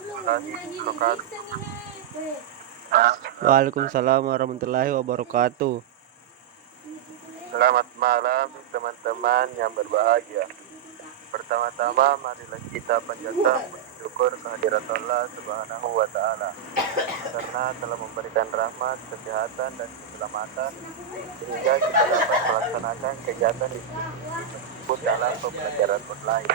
warahmatullahi wabarakatuh. Waalaikumsalam warahmatullahi wabarakatuh. Selamat malam teman-teman yang berbahagia. Pertama-tama marilah kita panjatkan puji syukur kehadirat Allah Subhanahu wa taala karena telah memberikan rahmat, kesehatan dan keselamatan sehingga kita dapat melaksanakan kegiatan diskusi tersebut dalam pembelajaran online.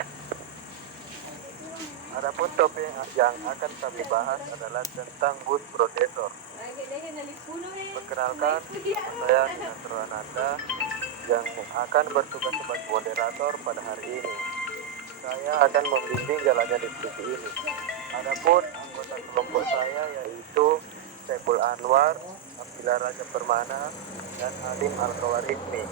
Adapun topik yang akan kami bahas adalah tentang bus prosesor. Perkenalkan, saya Dinas Rohananda yang akan bertugas sebagai moderator pada hari ini. Saya akan membimbing jalannya diskusi ini. Adapun anggota kelompok saya yaitu Saiful Anwar, Abdillah Raja Permana, dan Alim Al-Kawarizmi.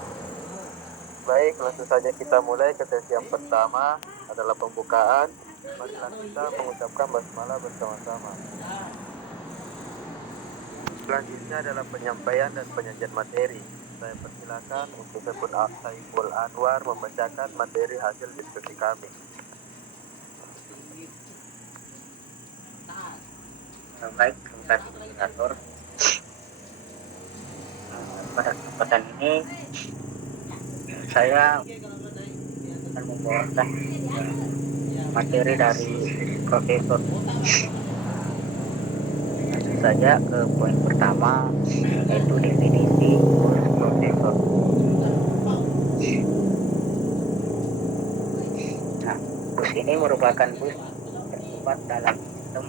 Baik, langsung saja kita mulai ke sesi yang pertama adalah pembukaan. Marilah kita mengucapkan basmalah bersama-sama. Selanjutnya adalah penyampaian dan penyajian materi. Saya persilakan untuk Saiful Anwar membacakan materi hasil diskusi kami. Baik, terima kasih moderator. Pada kesempatan ini saya akan membawakan materi dari Profesor. Langsung saja ke poin pertama, yaitu definisi Profesor. Nah, bus ini merupakan bus terdapat dalam sistem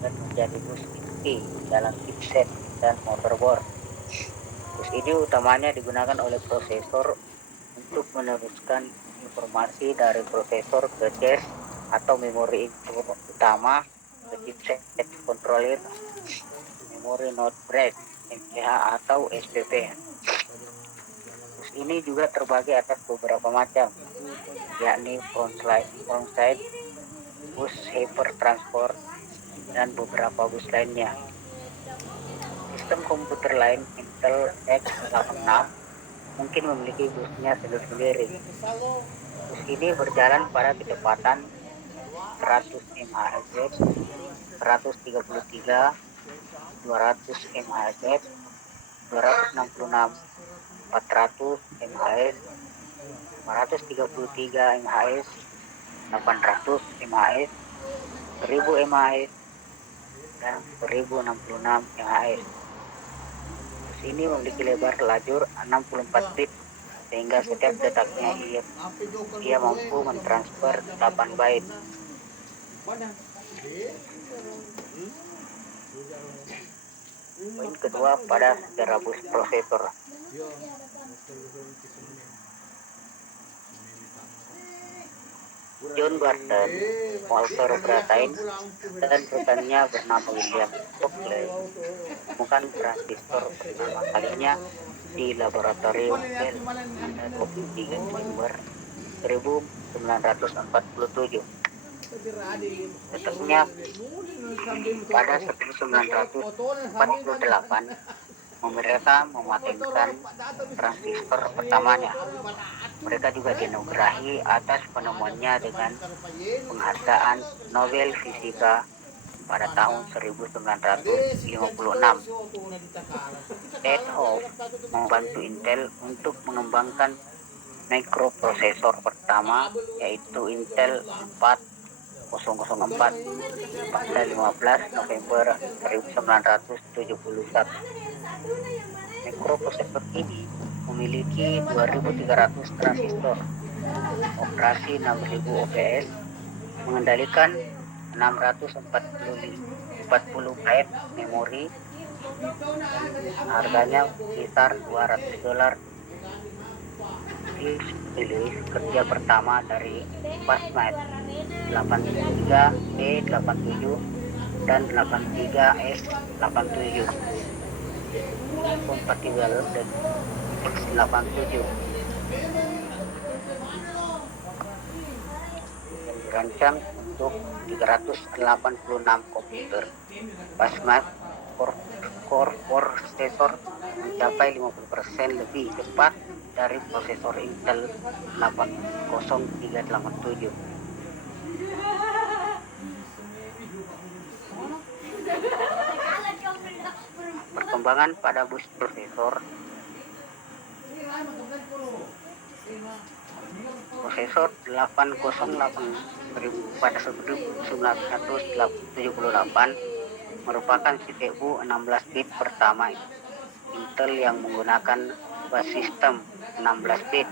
dan menjadi bus inti dalam chipset dan motherboard. Bus ini utamanya digunakan oleh prosesor untuk meneruskan informasi dari prosesor ke cache atau memori utama ke chipset controller, memori not break, MCH atau SPP. Bus ini juga terbagi atas beberapa macam, yakni frontside bus, hyper transport, dan beberapa bus lainnya. Sistem komputer lain Intel x86 mungkin memiliki busnya sendiri. Bus ini berjalan pada kecepatan 100 MHz, 133, 200 MHz, 266, 400 MHz, 533 MHz, 800 MHz, 1000 MHz, dan 1066 MHz. Bus ini memiliki lebar lajur 64 bit sehingga setiap detaknya ia mampu mentransfer 8 byte. Poin kedua pada sejarah bus prosesor. John Barton, Walter Brattain, dan rekannya bernama William Shockley menemukan transistor pertama kalinya di laboratorium Bell pada 23 Desember 1947. Letaknya pada 1948 mereka mematenkan transistor pertamanya. Mereka juga dianugerahi atas penemuannya dengan penghargaan Nobel Fisika pada tahun 1956. Ted Hope membantu Intel untuk mengembangkan mikroprosesor pertama, yaitu Intel 4004 pada 15 November 1971. Mikroprosesor ini memiliki 2300 transistor, operasi 6000 OPS, mengendalikan 640 byte memori, dan harganya sekitar $200. Rilis kerja pertama dari Fastmax 83E87 dan 83S87 kompatibel dengan X87 yang dirancang untuk 386 komputer. Fastmax core prosesor mencapai 50% lebih cepat dari prosesor Intel 80387. penerbangan pada bus prosesor prosesor 808 pada 1978 merupakan CPU 16 bit pertama Intel yang menggunakan bus sistem 16 bit.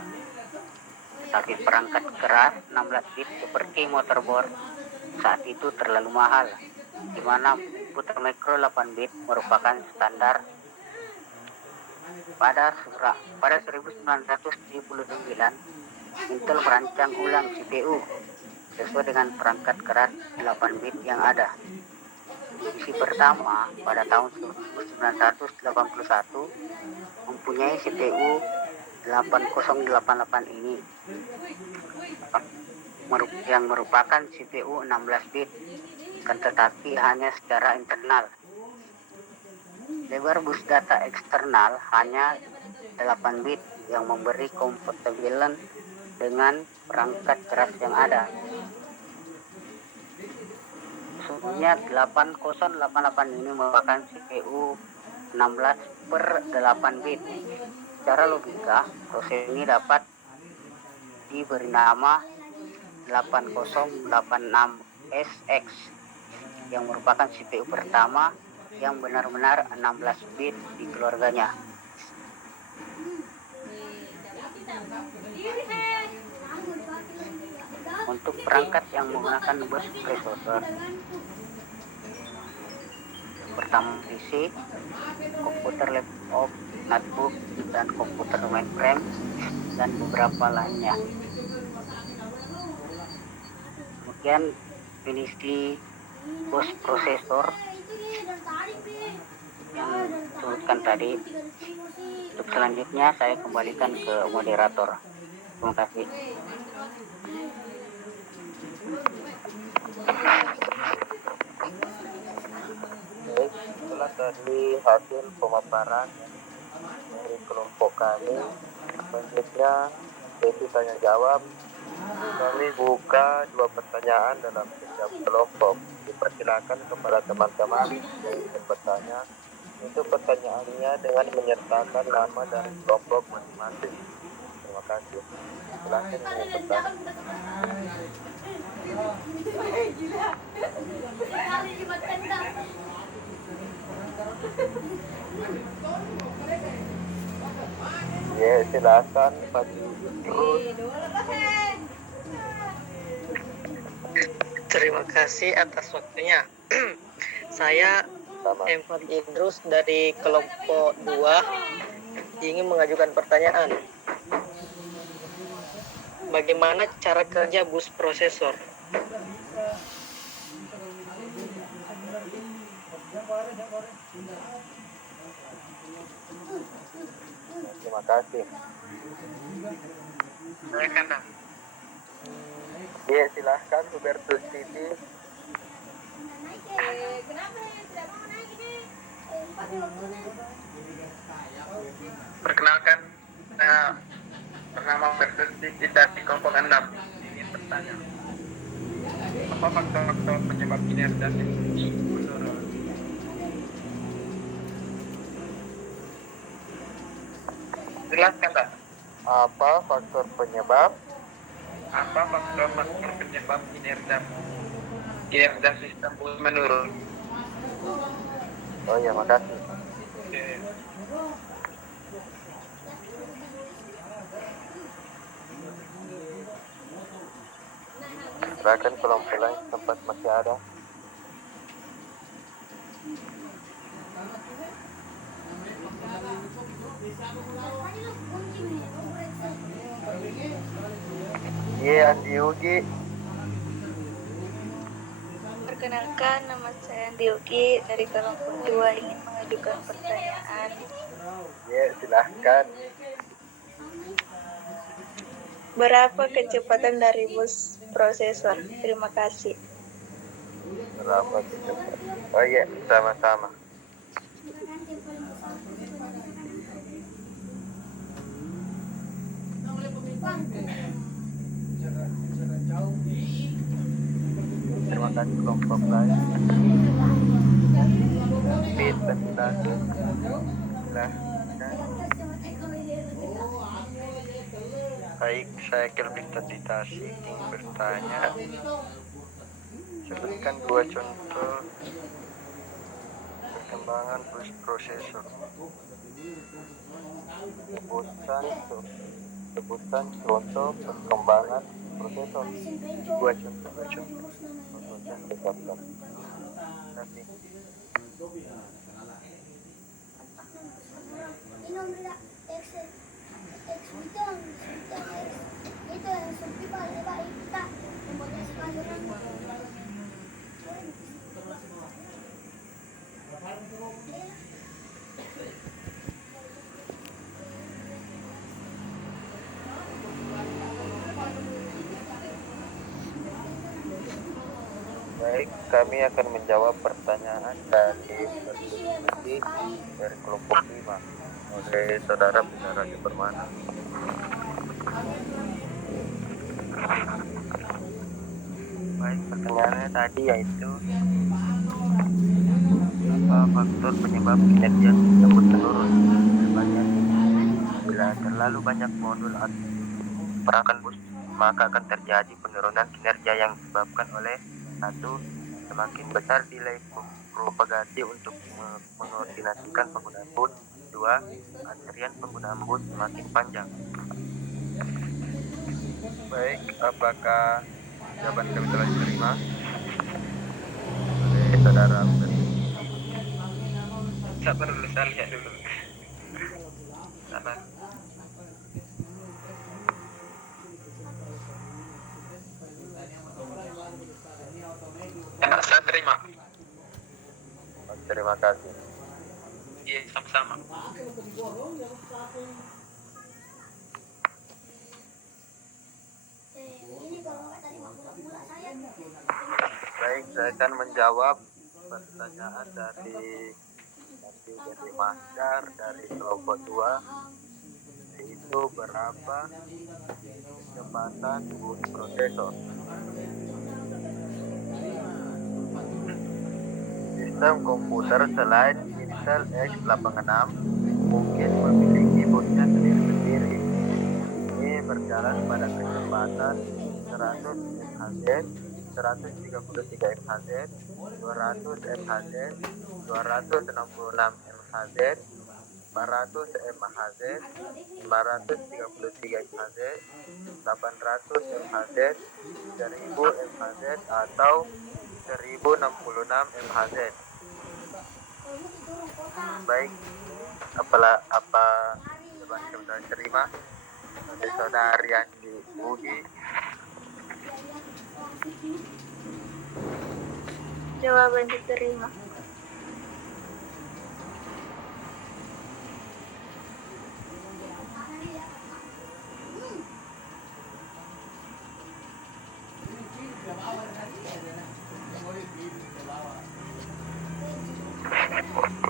Tapi perangkat keras 16 bit seperti motherboard saat itu terlalu mahal, di mana komputer mikro 8 bit merupakan standar. Pada 1979, Intel merancang ulang CPU sesuai dengan perangkat keras 8 bit yang ada. Divisi pertama pada tahun 1981 mempunyai CPU 8088 ini yang merupakan CPU 16 bit, tetapi hanya secara internal. Lebar bus data eksternal hanya 8 bit yang memberi kompatibel dengan perangkat keras yang ada. Sesungguhnya 8088 ini merupakan CPU 16/8 bit. Secara logika, proses ini dapat diberi nama 8086SX yang merupakan CPU pertama yang benar-benar 16 bit di keluarganya. Untuk perangkat yang menggunakan bus prosesor, pertama PC, komputer laptop, notebook, dan komputer mainframe, dan beberapa lainnya. Kemudian definisi bus prosesor yang disebutkan tadi. Untuk selanjutnya saya kembalikan ke moderator. Terima kasih. Baik, setelah tadi hasil pemaparan dari kelompok kami, selanjutnya sesi tanya jawab. Kami buka 2 pertanyaan dalam setiap kelompok. Dipersilakan kepada teman-teman yang ingin bertanya untuk pertanyaannya dengan menyertakan nama dari kelompok masing-masing. Terima kasih. Silakan yang bertanya. Ya, silakan Pak Idrus. Terima kasih atas waktunya. Saya Sama. Emfan Idrus dari kelompok 2 ingin mengajukan pertanyaan. Bagaimana cara kerja bus prosesor? Terima kasih. Ya, silahkan Hubertus Titi. Perkenalkan, saya bernama Hubertus Titi dari kelompok 6. Ingin bertanya, apa faktor-faktor penyebab kinerja sistem menurun? Jelaskan, Pak. Apa faktor penyebab? Apa faktor-faktor penyebab kinerja sistem menurun? Oh ya, makasih. Oke. Silakan kelompok lain tempat masih ada. Iya, Andi Yogi. Perkenalkan, nama saya Andi Yogi dari kelompok 2 ingin mengajukan pertanyaan. Ya, silahkan. Berapa kecepatan dari bus prosesor? Terima kasih. Berapa kecepatan? Oh iya, sama-sama. Terima kasih kelompok lain. Bit presentasi. Silahkan. Baik, saya Kelvin ingin bertanya. Sebutkan dua contoh perkembangan prosesor. Sebutkan contoh perkembangan prosesor. Dua contoh. Terima kasih. Baik, kami akan menjawab pertanyaan dari kelompok 5 oleh saudara Bunda Raja Permana. Baik, pertanyaannya tadi yaitu apa faktor penyebab kinerja tersebut menurun? Jawabannya, bila terlalu banyak modul atau perangkat bus, maka akan terjadi penurunan kinerja yang disebabkan oleh satu, semakin besar delay propagasi untuk mengkoordinasikan penggunaan bus. Dua, antrian penggunaan bus semakin panjang. Baik, apakah jawaban kami telah diterima oleh saudara? Sabar dulu, saya lihat dulu. Sabar. Saya terima. Terima kasih. Iya, sama-sama. Baik, saya akan menjawab pertanyaan dari Master dari kelompok 2, yaitu berapa kecepatan bus prosesor. Sistem komputer selain Intel x86 mungkin memiliki busnya sendiri-sendiri. Ini berjalan pada kecepatan 100 MHz, 133 MHz, 200 MHz, 266 MHz, 400 MHz, 533 MHz, 800 MHz, 1000 MHz atau 1066 MHz. Baik, apa jawaban yang sudah diterima oleh saudari Andi Budi? Jawaban diterima.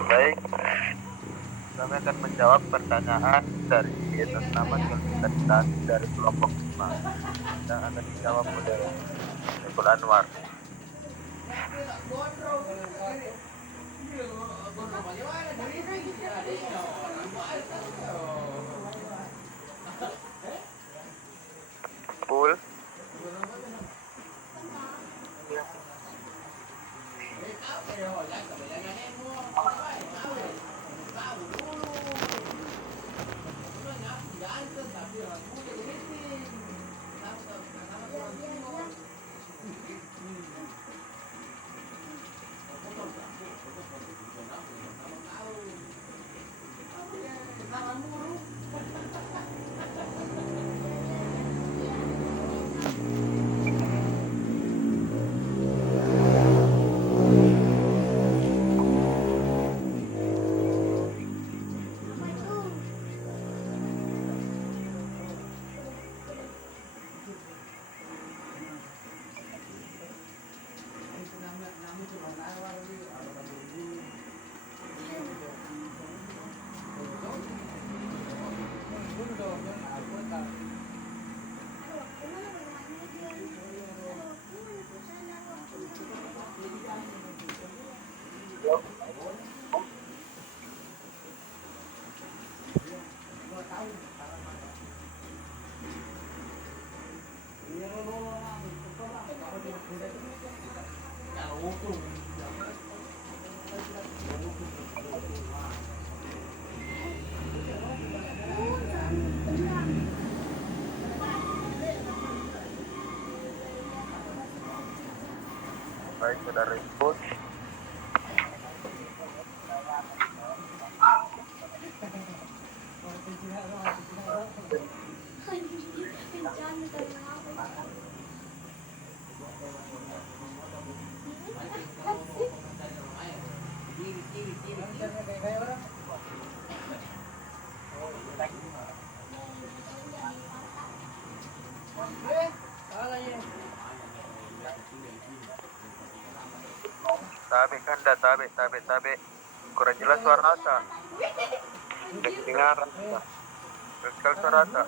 Baik, kami akan menjawab pertanyaan dari atas nama Kelvin dari kelompok 5 yang akan dijawab oleh Saiful Anwar. Full. Baik saudara Ibu, tabe kanda tabe. Kurang jelas suara Ata. Tidak kedengaran. Kekal suara Ata.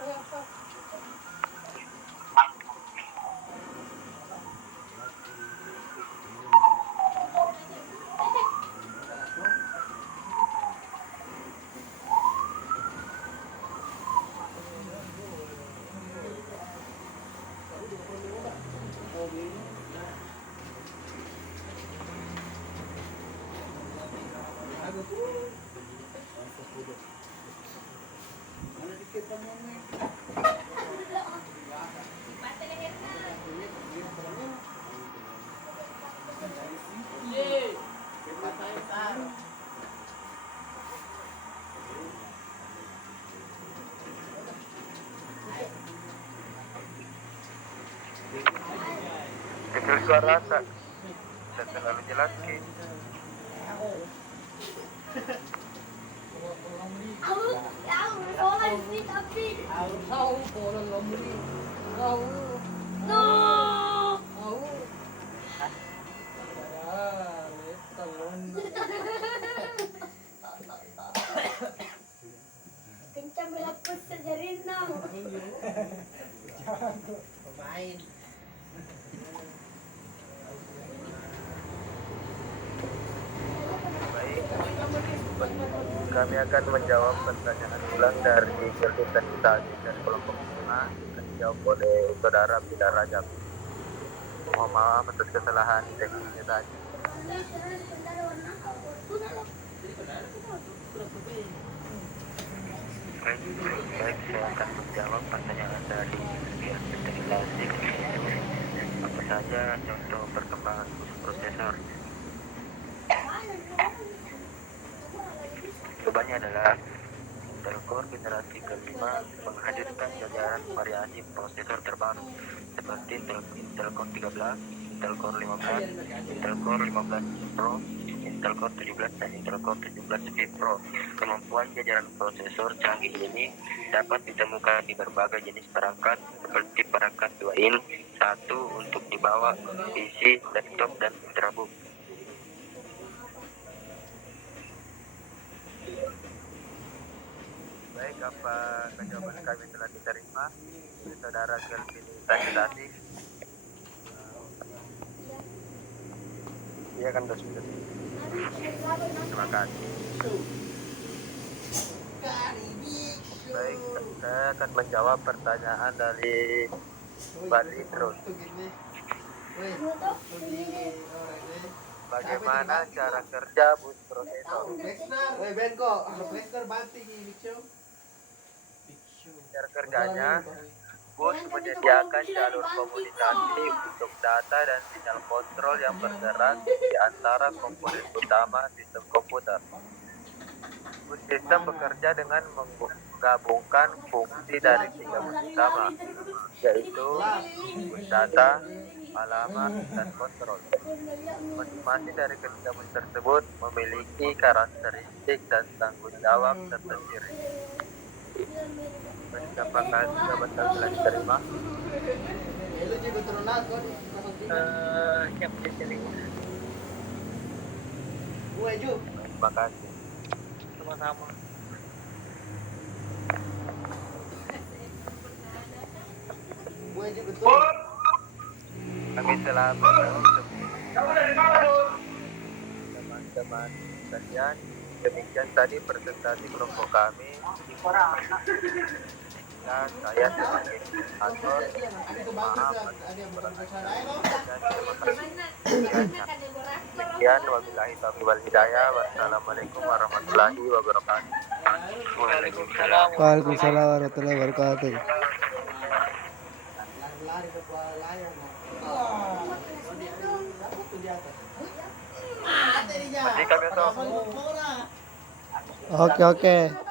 Kecil suara Ata. Tidak terlalu jelas Ki. Kencang berlaku sejarin now. Baik, kami akan menjawab pertanyaan ulang dari kegiatan tadi dari kelompok 5 yang dijawab oleh saudara Bidar Rajab. Mohon maaf atas kesalahan teknisnya tadi. Baik, saya akan menjawab pertanyaan dari kegiatan tadi. Apa saja contoh perkembangan prosesor? Jawabannya adalah Intel Core generasi kelima menghadirkan jajaran variasi prosesor terbaru seperti Intel Core 13, Intel Core 15, Intel Core 15 Pro, Intel Core 17, dan Intel Core 17 Speed Pro. Kemampuan jajaran prosesor canggih ini dapat ditemukan di berbagai jenis perangkat seperti perangkat 2-in, 1 untuk dibawa, PC, laptop, dan ultrabook. Baik, apa jawaban kami telah diterima oleh saudara Kelvin tadi? Iya kan sudah. Terima kasih. Baik, saya akan menjawab pertanyaan dari Badri terus. Bagaimana cara kerja bus prosesor? Cara kerjanya, bus menyediakan jalur komunikasi untuk data dan sinyal kontrol yang bergerak di antara komponen utama sistem komputer. Bus sistem bekerja dengan menggabungkan fungsi dari 3 bus utama, yaitu bus data, alamat, dan kontrol. Masing-masing dari ketiga bus tersebut memiliki karakteristik dan tanggung jawab tersendiri. Apakah jawaban kalian telah diterima? Siap diterima. Terima kasih. Sama-sama. Kami telah menjawab teman-teman sekalian. Demikian tadi presentasi kelompok kami. Dan saya sebagai moderator, maaf Demikian wabillahi taufiq wal hidayah. Wassalamualaikum warahmatullahi wabarakatuh. Waalaikumsalam. Waalaikumsalam warahmatullahi wabarakatuh. Lari ke layar. Jadi kami tuh Oke, oke.